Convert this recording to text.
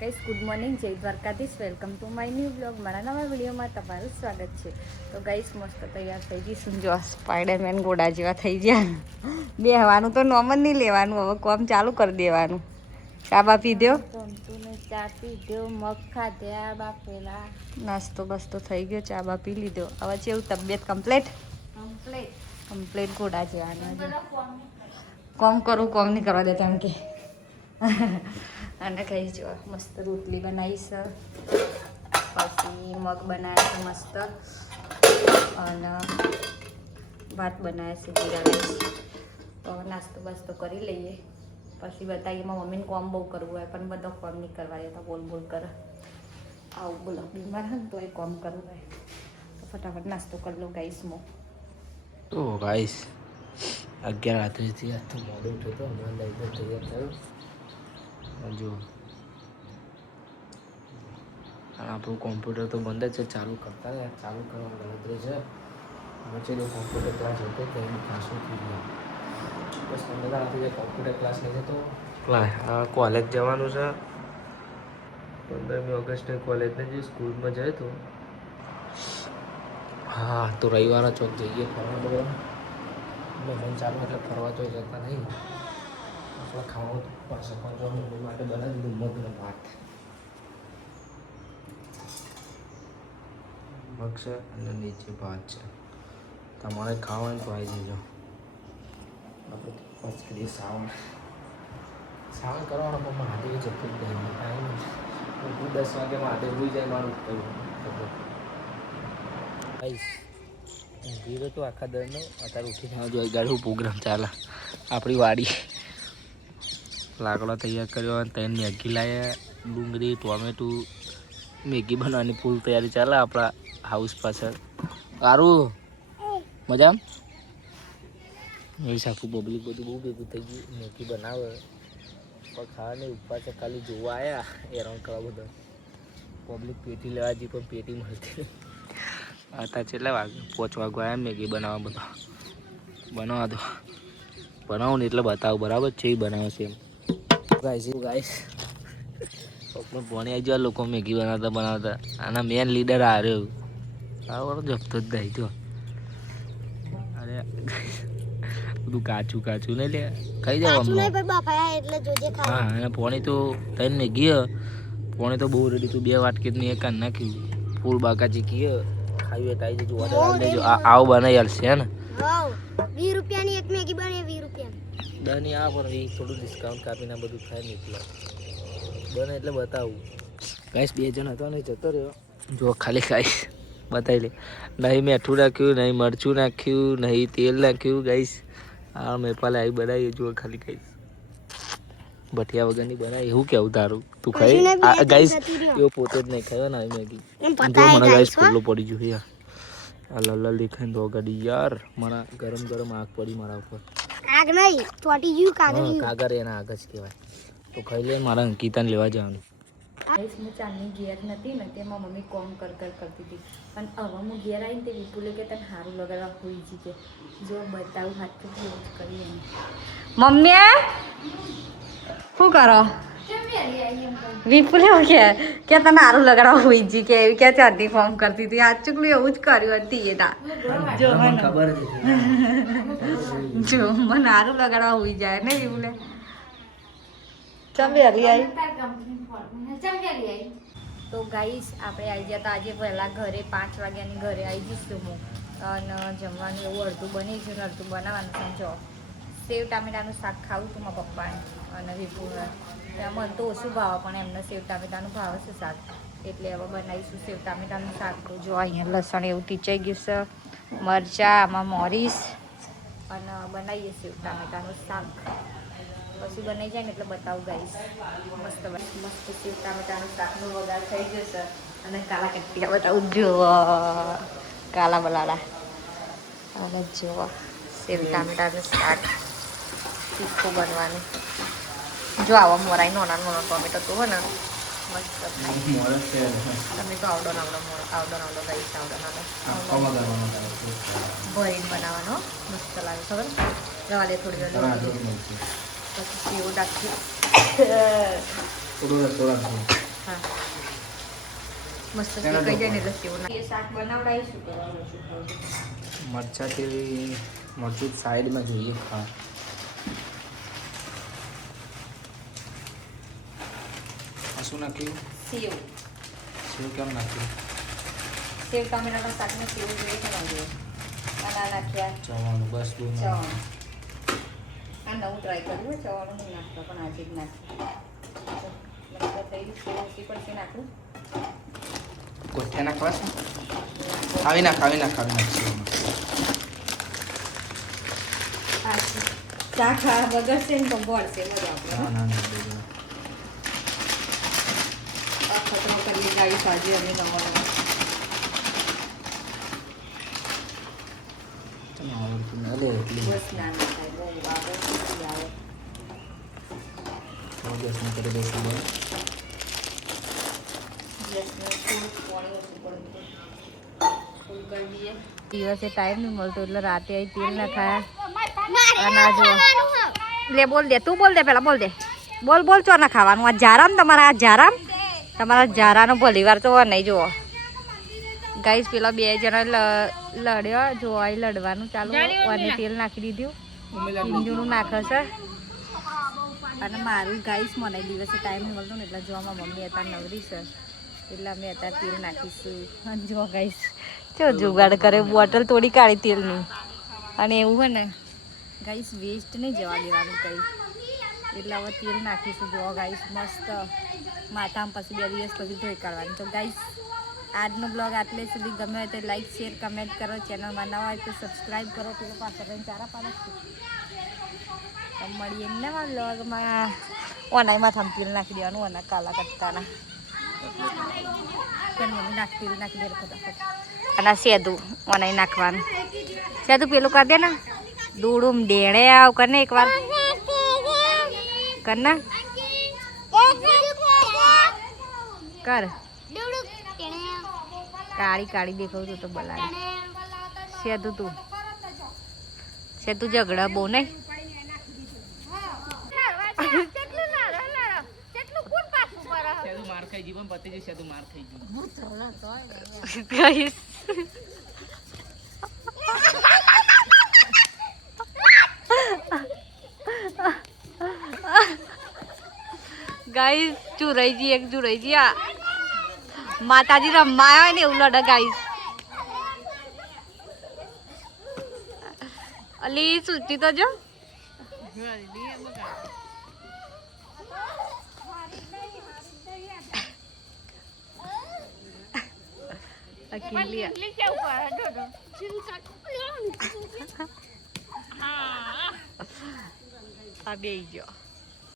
Guys good morning, જય Dwarkadhish. Welcome to my new blog. મારા નવા વિડીયોમાં તમારું સ્વાગત છે. તો ગાઈસ મસ્ત તૈયાર થઈ જઈશું. જો સ્પાઈડરમેન ઘોડા જેવા થઈ ગયા. બેહવાનું તો નોમ જ નહીં લેવાનું, હવે કોમ ચાલુ કરી દેવાનું. ચા બા પીધો? ચા પીધો, મગ ખાધ્યા બાફેલા, નાસ્તો બસ્તો થઈ ગયો, ચા બા પી લીધો. હવે કેવું તબિયત કમ્પ્લીટ કમ્પ્લીટ ઘોડા જેવા. કોમ કરું, કોમ નહીં કરવા દેતા એમ કે. અને કહી જો મસ્ત રોટલી બનાવીશ, પછી મગ બનાવ્યા છે મસ્ત, અને ભાત બનાવ્યા છે જીરા રાઈસ. તો નાસ્તો બાસ્તો કરી લઈએ, પછી બતાવીએ. એમાં મમ્મીને કોમ બહુ કરવું હોય, પણ બધો કોમ નહીં કરવા દેતા, બોલ બોલ કરે. આવું બોલો, બીમાર હોય ને તો એ કોમ કરવું હોય. તો ફટાફટ નાસ્તો કરી લો ગાઈસમાં. તો ગાઈસ 11:30 થી આજ તો મોડું ઉઠ્યો તો, હમણાં લઈને તૈયાર થયો. જો આપણું કોમ્પ્યુટર તો બંધ જ છે, ચાલુ કરતા રહ્યા, ચાલુ કરવાનું ગણતરી છે. હવે છે કોમ્પ્યુટર ક્લાસ હતો તો એનું પાછું થઈ ગયું. બસ 15 તારીખે કોમ્પ્યુટર ક્લાસ નહીં જતો, કોલેજ જવાનું છે. 15મી ઓગસ્ટે કોલેજને જે સ્કૂલમાં જાય તો હા, તો રવિવારે ચોક જઈએ ફરવા બધા. મહેમાન ચાલુ એટલે ફરવા તો જતા નહીં. આપણે ખાવાનું પડશે, પણ મમ્મી માટે બનાવી દીધું મગનો ભાત. મગ છે અને નીચે ભાત છે. તમારે ખાવાનું તો આવી જજો. આપણે પછી કરીએ શ્રાવણ કરવાનો, પણ મહાદેવ જતું જ નહીં. ટાઈમ 10 વાગે મહાદેવ હોઈ જાય મારું ધીરે તો આખા દરનો અત્યારે ઉઠી જો ગાડું પ્રોગ્રામ ચાલે. આપણી વાડી લાકડો તૈયાર કર્યો, અને 3 મેગી લાવ્યા, ડુંગળી ટોમેટું, મેગી બનાવવાની ફૂલ તૈયારી ચાલે આપણા હાઉસ પાછળ. સારું મજામ એવી સાખું પબ્લિક બધું બહુ ભેગું થઈ ગયું. મેગી બનાવે પણ ખાવા નહીં, ઉપવાસ ખાલી જોવા આવ્યા હેરાન કરવા બધા. પબ્લિક પેટી લેવા જઈ પણ પેટી મળતી હતા. કેટલા વાગે 5 વાગવા આવ્યા મેગી બનાવવા. બધા બનાવો ને એટલે બતાવું બરાબર છે. એ બનાવે છે એમ ગાઈસ પણ ભણી આવી જાય લોકો મેગી બનાવતા. આના મેન લીડર આ રહ્યો, આવો જપતો જ નહીં. જો અરે બધું કાચું નહીં લે, ખાઈ જાવ. હા, અને પોણી તો 3 મેગી, પોણી તો બહુ રેડી. તું 2 વાટકી ની એક નાખ્યું, ફૂલ બાકાજી કી ખાવી એટલે આવી જજો. ઓર્ડર લેજો, આવું બનાવી હાલશે હે ને. 20 રૂપિયાની એક મેગી બને, 20 રૂપિયાની દની આ પણ એ થોડું ડિસ્કાઉન્ટ કાપીને બધું થાય ને એટલે બને એટલે બતાવું. ગાઈસ 2 જણ હતો ને જતો રહ્યો. જો ખાલી ખાઈશ બતાવી લે. નહીં મીઠું નાખ્યું, નહીં મરચું નાખ્યું, નહીં તેલ નાખ્યું. ગાઈસ આ મેં પહેલાં આવી બનાવી, જો ખાલી ખાઈશ. ભઠિયા વગરની બનાવી. એવું કેવું તારું? તું ખાઈ ગાઈસ? એવો પોતે જ નહીં ખાયો ને આવી મેગી. જો મને ગાઈસ ફૂલ્લો પડી ગયું યાર. આ લલ્લા દેખાય તો ગાડી યાર. મારા ગરમ આગ પડી મારા ઉપર. આગ નહીં, ચોટી ગયું કાગળ. કાગળ એના આગ જ કહેવાય. તો ખાઈ લે, મારા અંકિતાને લેવા જવાનું. હું ચાંદની ઘેર નથી ને, તેમાં મમ્મી કોમ કરતી હતી. અને હવે હું ઘેર આવીને તે વિપુલે કે તને સારું લગાડવા હોઈ છે. જો બતાવું હાથ તો એવું જ કરીએ. મમ્મી શું કરો? વિપુલે કે તને સારું લગાડવા હોઈ છે કે એવી ક્યાં ચાંદની ફોર્મ કરતી હતી. આ ચૂકલું એવું જ કર્યું હતી એના. જો મને સારું લગાડવા હોઈ જાય ને વિપુલે. તો ગાઈસ આપણે આવી ગયા હતા આજે પહેલાં ઘરે. 5 વાગ્યાની ઘરે આવી જઈશું હું. અને જમવાનું એવું અડધું બની છે ને અડધું બનાવવાનું છે. જો સેવ ટામેટાનું શાક ખાવું હતું મારા પપ્પાને અને વિપુલ. મને તો ઓછું ભાવે, પણ એમને સેવ ટામેટાનું ભાવે છે શાક, એટલે હવે બનાવીશું સેવ ટામેટાનું શાક. તો જો અહીંયા લસણ એવું ટીચાઈ ગયું છે, મરચાં, આમાં મોરીસ, અને બનાવીએ સેવ ટામેટાનું શાક. પછી બનાવી જાય ને એટલે બતાવું ગાઈશ. મસ્ત સેવ ટામેટાનું શાકનું વઘાર થઈ જશે. અને કાલા કટિયા બતાવું. જુઓ કાલા બલાડા. અને જુઓ સેવ ટામેટાનું શાક તીખું બનવાનું. જો આવો મોરાઈ નાના ટોમેટો તો હોય ને મસ્ત થાય. તમે તો આવડો ગાઈશ. ભરીને બનાવવાનો મસ્ત લાગે. ખબર રવા દે થોડી વાર. પછી સેવ નાખી મસ્ત તેનો શેકાઈ જાય ને ઢોકળો. એટલે સેવ નાખી શાક બનાવડાવીશું તો મરચાથી મરચું સાઈડમાં જોઈએ હા આ શું નાખ્યું સેવ શું કેમ નાખ્યું સેવ ટામેટાના શાકને સેવ જોઈએ કે ના જોઈએ આ નાખ્યા ચવાણું બસ બહુ ચવાણું આ નવું ટ્રાય કર્યું હોય ચવાણું નહીં નાખતા પણ આજે જ નાખ્યું મને તો થઈ સેવ ઓછી પડશે નાખું કોઠિયા નાખવા છે આવી નાખ શાક બગડશે ને તો બળશે મજા આપણે ના ખતરો કરી ગાડી સાજી અને નવાનો બસ ના ના થાય બહુ આગળ સુધી આવે ગેસને દિવસે ટાઈમ નહીં મળતો એટલે રાતે આવી તેલ ના ખાયા અનાજ લે બોલ દે તું બોલ દે પેલા બોલ દે બોલ ચો ના ખાવાનું આ જારામ તમારા જારાનો ભલી વાર તો નહીં જુઓ ગાઈસ પેલા બે જણા લડ્યો જો આ લડવાનું ચાલુ અને તેલ નાખી દીધું ઈંજુનું નાખે છે અને મારું ગાઈસ મને દિવસે ટાઈમ નહીં મળતો ને એટલે જોવામાં મમ્મી અત્યારે નવરી છે એટલે અમે અત્યારે તેલ નાખીશું અને જો ગાઈસ જો જુગાડ કરે બોટલ તોડી કાઢી તેલની અને એવું હોય ને ગાઈસ વેસ્ટ નહીં જવા દેવાનું કંઈ એટલે હવે તેલ નાખીશું જો ગાઈસ મસ્ત માથામાં પછી 2 દિવસ પછી ધોઈ કાઢવાની તો ગાઈસ આજનો બ્લોગ આટલે સુધી ગમે હોય તો લાઈક શેર કમેન્ટ કરો ચેનલમાં નવા હોય તો સબસ્ક્રાઈબ કરો પેલો પાછળ ચારા પાડે તો મળીએ નવા બ્લોગમાં ઓનાઈમાં થમ તેલ નાખી દેવાનું ઓના કાલા કટકાના મમ્મી નાખી તેલ નાખી દે ફટાફટ અને સેદું ઓનાઈ નાખવાનું સેદું પેલું કરી દે ને દૂડુમ ડેણે આવ કરને એકવાર કરના કર કાળી દેખાવું તો બોલાય સેતું ઝઘડા બહુ નહીં ગાઈસ ચુરાઈજી એક ચુરાઈજી આ માતાજી રમવા આવે ને એવું લડે ગાઈસ અલી સુતી તો જો અકેલી આ બે ગયો